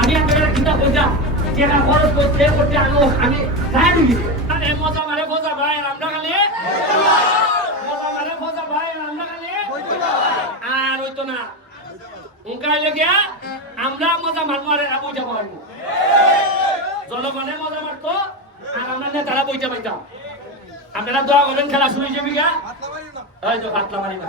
আমি আপনারা চিন্তা করলাম যেটা খরচ করতে করতে আনো আমি গায়ে ঢুকি আরে মজা মারে মজা ভাই আমরা খালি মজা মারে মজা ভাই আমরা খালি আর হইতো না। উনকা হইল গিয়া, আমরা মজা মারবো আর এরা বইটা পারব জনগণের মজা মারতো, আর আমরা নেতারা বইটা পাইতাম আপনারা দোয়া করেন, খেলা শুরু বিঘা এই পাতলা মারি না।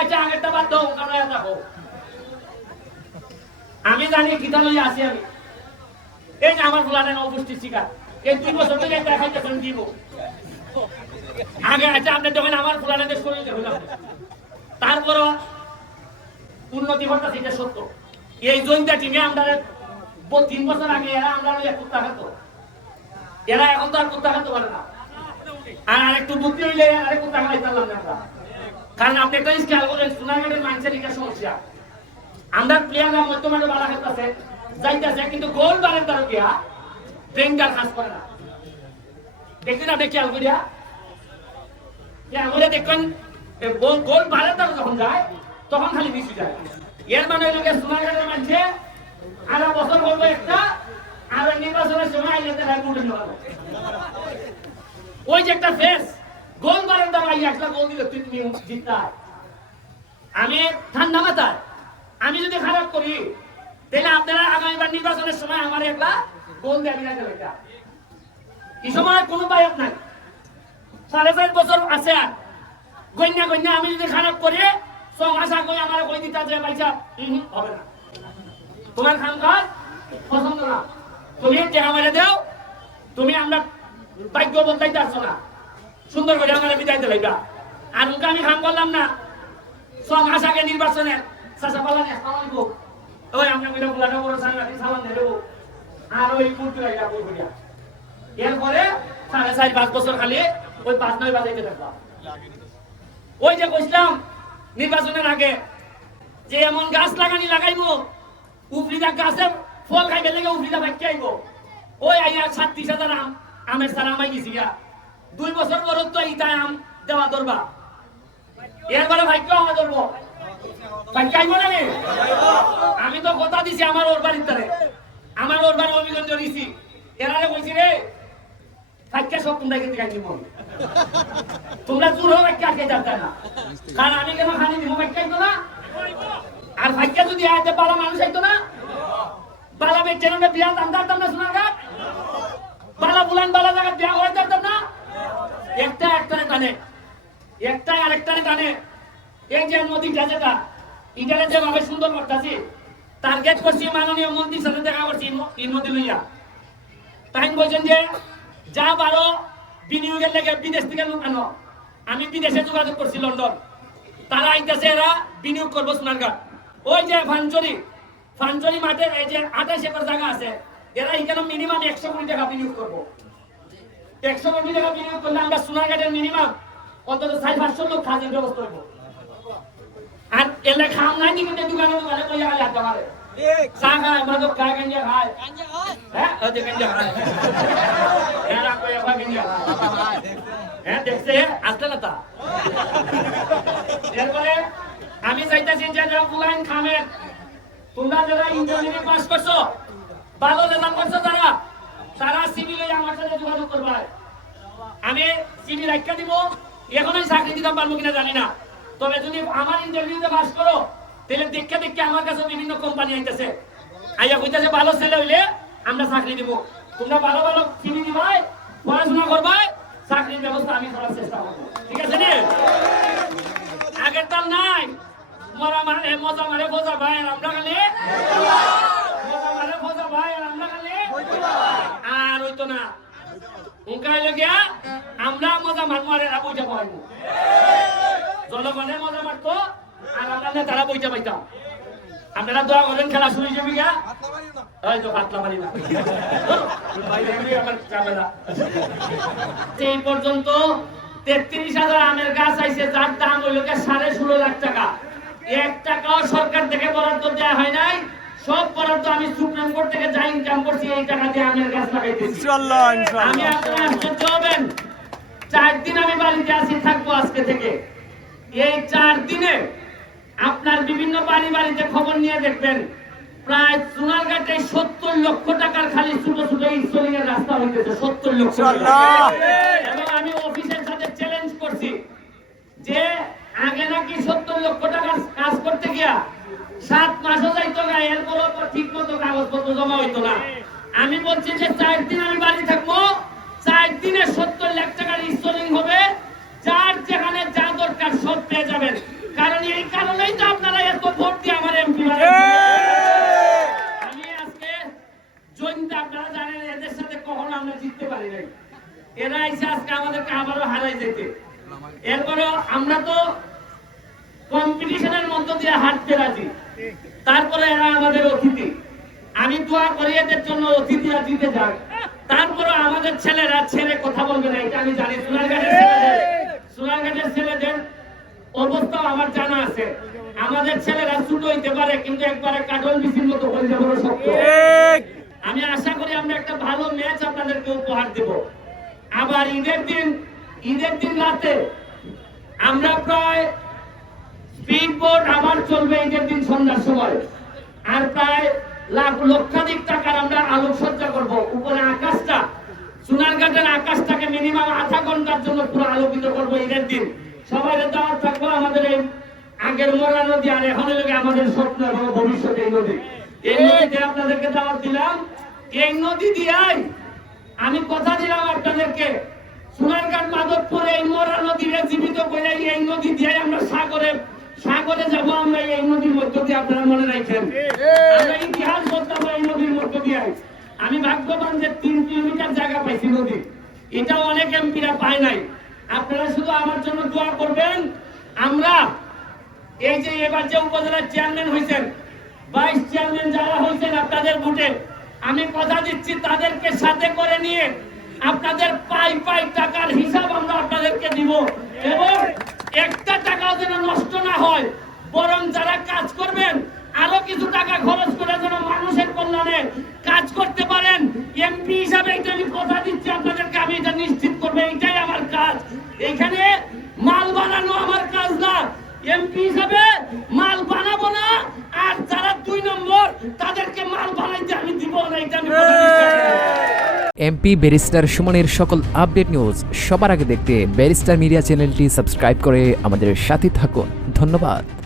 আচ্ছা আমি জানি কিতা লই আছি আমি। এই যে আমার ফুলানের অপুষ্টির শিকার। এই দুই বছর ধরে দেখাইতেছেন দিব। আগে আচ্ছা আপনার দোকানে আমার ফুলানের শরীর হইলাম তারপরও উন্নতি ঘটতেছে এটা সত্য। এই জৈন্তা টিমে আমরা তিন বছর আগে এরা আমরা এক কুত্তা খাতো। এরা এখন তো আর কুত্তা খাতে পারে না। আর আরেকটু বুদ্ধি হইলে আরেক কুত্তা খাই পারলাম আমরা। কারণ আপনি একটা খেয়াল করেন সোনাগাড়ির মানুষের এটা সমস্যা। আমরা প্লেয়াররা মধ্যমানে বাড়া খেলতেছে, যাইতেছে, কিন্তু গোল বাড়ের তার গিয়া ডেঙ্গার খাস করে না। আপনি খেয়াল করিয়া খেয়াল করে দেখবেন গোল বাড়ের তার যখন যায়, তখন খালি মিশে যায়। এর মানে হইল গিয়ে মানুষে আর বছর বলব একটা ওই নির্বাচনের সময় আইলে গুটে নেওয়াবো ওই যে একটা ফেস গোল মারেন দাঁড়াই একটা গোল দিলে আমি ঠান্ডা মাথায়, আমি যদি খারাপ করি, তাহলে আপনারা আগামীবার নির্বাচনের সময় আমার একটা গোল দেবেন না এটা। এই সময় কোনো বায়ক নাই। সাড়ে চার বছর আছে। আর গন্যা গন্যা আমি যদি খারাপ করি সং আশা করি আমার কই দিতে আছে হবে না। তোমার খান কাজ পছন্দ না। তুমি টেকা মেরে দেও, তুমি আমরা ভাগ্য বদলাইতে আসছো না। সুন্দর করে আমার বিদায় দিলাইবা আর ওকে আমি খাম করলাম না সব আশাকে নির্বাচনে চাষা ওই আমরা সাংঘাতিক দেব। আর ওই মূর্তি লাইলা বই করিয়া। এরপরে সাড়ে চার, পাঁচ বছর খালি ওই পাঁচ, নয় বাজাইতে থাকলাম ওই যে কইছিলাম, নির্বাচনের আগে যে এমন গাছ লাগানি লাগাইবো উফরিদা গাছে ফল খাইবে লেগে উফরিদা ভাগ্য আইব। ওই আইয়া ছাত্রিশ হাজার আম, আমের সারা আমাই গেছি গিয়া দুই বছর পর তো ইটা আম দেওয়া ধরবা। এরপরে ভাগ্য আমার ধরবো। ভাগ্য আইব না? আমি তো কথা দিছি আমার ওর বাড়ির তারে আমার ওর বাড়ি অভিগঞ্জ দিছি। এরারে কইছি রে ভাগ্য সব তোমরা কিন্তু খাই দিব তোমরা দূর হোক একটা আটকে যাবে না। কারণ আমি কেন খানি দিব ভাগ্য আইতো না? আর ভাগ্য যদি আইতে বালা মানুষ আইতো না? বালা বেচেন বিয়া দাম দাম শোনার গাছ? বালা বুলান বালা জায়গা বিয়া হয়ে যেত না একটা একটারে টানে। একটা আর একটারে টানে। এই যে নদীটা যেটা ইটারে যেভাবে সুন্দর করতেছি টার্গেট করছি মাননীয় মন্ত্রীর সাথে দেখা করছি এই- নদী লইয়া। তাই বলছেন যে, যা বারো বিনিয়োগের লেগে বিদেশ থেকে লোক আনো। আমি বিদেশে যোগাযোগ করছি লন্ডন। তারা আইতেছে এরা বিনিয়োগ করব সোনারঘাট ওই যে ফানচুরি ফানচুরি মাঠে এই যে আঠাশ একর জায়গা আছে এরা এখানে মিনিমাম একশো কোটি টাকা বিনিয়োগ করব। একশো কোটি টাকা বিনিয়োগ করলে আমরা সোনারঘাটের মিনিমাম অন্তত সাড়ে পাঁচশো লোক খাজের ব্যবস্থা করব আর এলে খাম নাই কিন্তু দোকানে দোকানে কইয়া গেলে হাত মারে চা খায় মাদক খায় গেঞ্জা খায়। হ্যাঁ? ওই যে গেঞ্জা খায়। এরা কইয়া খায় গেঞ্জা খায়। হ্যাঁ দেখছে আসলে না তা? এরপরে আমি চাইতেছি যে যারা ফুলাইন খামের তোমরা যারা ইঞ্জিনিয়ারিং পাস করছ, ভালো রেজাল্ট করছ তারা তারা সিভিলে আমার সাথে যোগাযোগ করবে। আমি সিভি রাখা দিব এখন আমি চাকরি দিতে পারব কিনা জানি না। তবে যদি আমার ইন্টারভিউতে পাস করো, তাহলে দেখে দেখে আমার কাছে বিভিন্ন কোম্পানি আইতেছে। আইয়া কইতেছে, ভালো ছেলে হইলে আমরা চাকরি দিব। তোমরা ভালো ভালো সিভি দিবাই, পড়াশোনা করবাই, চাকরির ব্যবস্থা আমি করার চেষ্টা করব। ঠিক আছে রে আগের তাল নাই। মরা মারে, মজা মারে, বোঝা ভাই মজা মারে, বোঝা ভাই, আর আমরা খালি আর হইতো না। আমরা মজা মারবো আর এরা বইটা পাইবো জনগণের মজা মারতো, আর আমরা নেতারা বইটা পাইতাম। আপনারা দোয়া করেন, খেলা শুরু যাবে পাতলা মারি না। এই পর্যন্ত তেত্রিশ হাজার আমের গাছ আইছে, যার দাম হইল সাড়ে ষোলো লাখ টাকা। এক টাকাও সরকার থেকে বরাদ্দ দেওয়া হয় নাই সব বরাদ্দ আমি সুপ্রিম কোর্ট থেকে যা ইনকাম করছি এই টাকা দিয়ে আমের গাছ লাগাইতেছি ইনশাআল্লাহ আমি ইনশাআল্লাহ আপনারা আশ্চর্য হবেন চার দিন আমি বাড়িতে আসি থাকব আজকে থেকে। এই চার দিনে আপনার বিভিন্ন বাড়ি বাড়িতে খবর নিয়ে দেখবেন প্রায় সোনারঘাটে সত্তর লক্ষ টাকার খালি ছোট ছোট ইনস্টলিং এর রাস্তা হইতেছে সত্তর লক্ষ। টাকা। ইনশাআল্লাহ। এবং আমি অফিসের সাথে চ্যালেঞ্জ করছি যে আগে নাকি সত্তর লক্ষ টাকার কাজ করতে গিয়া সাত মাসও যাইতো না এরপরও ঠিক মতো কাগজপত্র জমা হইতো না। আমি বলছি যে চার দিন আমি বাড়ি থাকব চার দিনে সত্তর লাখ টাকার ইনস্টলিং হবে যার যেখানে যা দরকার সব পেয়ে যাবেন। কারণ এই কারণেই তো আপনারা এত ভোট দিয়ে আমার এমপি আমি আজকে জৈনটা আপনারা জানেন এদের সাথে কখনো আমরা জিততে পারি নাই। এরা এসে আজকে আমাদেরকে আবারও হারাই যেতে। এরপরেও আমরা তো কম্পিটিশনের মধ্য দিয়ে হাঁটতে রাজি। তারপরে এরা আমাদের অতিথি। আমি দোয়া করি এদের জন্য অতিথিরা জিতে যাক। তারপরে আমাদের ছেলেরা ছেড়ে কথা বলবে না, এটা আমি জানি। সোনারঘাটের ছেলেদের সোনারঘাটের ছেলেদের অবস্থাও আমার জানা আছে। আমাদের ছেলেরা ছোট হইতে পারে, কিন্তু একবারে কাটল বিচির মতো হয়ে যাব শক্ত। আমি আশা করি আমরা একটা ভালো ম্যাচ আপনাদেরকে উপহার দেব। আবার ঈদের দিন ঈদের দিন রাতে আমরা প্রায় স্পিড বোট আবার চলবে ঈদের দিন সন্ধ্যার সময়। আর প্রায় লাখ লক্ষাধিক টাকার আমরা আলোকসজ্জা করব। উপরে আকাশটা সোনারঘাটের আকাশটাকে মিনিমাম আধা ঘণ্টার জন্য পুরো আলোকিত করব ঈদের দিন। সবাই দাওয়াত থাকব আমাদের এই আগের মরা নদী আর এখন লোকে আমাদের স্বপ্ন এবং ভবিষ্যৎ এই নদী। এই নদীতে আপনাদেরকে দাওয়াত দিলাম। এই নদী দিয়াই আমি কথা দিলাম আপনাদেরকে। সোনারঘাট মাধবপুর এই মরা নদীরে জীবিত করে এই নদী দিয়ে আমরা সাগরে সাগরে যাব আমরা এই নদীর মধ্য দিয়ে, আপনারা মনে রাখেন। আমরা ইতিহাস বলতাম এই নদীর মধ্য দিয়ে। আমি ভাগ্যবান যে তিন কিলোমিটার জায়গা পাইছি নদী। এটা অনেক এমপিরা পায় নাই। আপনারা শুধু আমার জন্য দোয়া করবেন। আমরা এই যে এবার যে উপজেলার চেয়ারম্যান হয়েছেন, ভাইস চেয়ারম্যান যারা হয়েছেন আপনাদের ভোটে, আমি কথা দিচ্ছি তাদেরকে সাথে করে নিয়ে আপনাদের পাই পাই টাকার হিসাব আমরা আপনাদেরকে দিব। এবং একটা টাকাও যেন হয়, বরং যারা কাজ করবেন, আরও কিছু টাকা খরচ করে যেন মানুষের কল্যাণে কাজ করতে পারেন। এমপি হিসাবে এটা আমি কথা দিচ্ছি আপনাদেরকে, আমি এটা নিশ্চিত করব এটাই আমার কাজ। এখানে মাল বানানো আমার কাজ না। এমপি হিসাবে মাল বানাবো না, আর যারা দুই নম্বর, তাদেরকে মাল বানাইতে আমি দিব না এটা আমি। এমপি ব্যারিস্টার সুমনের সকল আপডেট নিউজ সবার আগে দেখতে ব্যারিস্টার মিডিয়া চ্যানেলটি সাবস্ক্রাইব করে আমাদের সাথে থাকুন। ধন্যবাদ।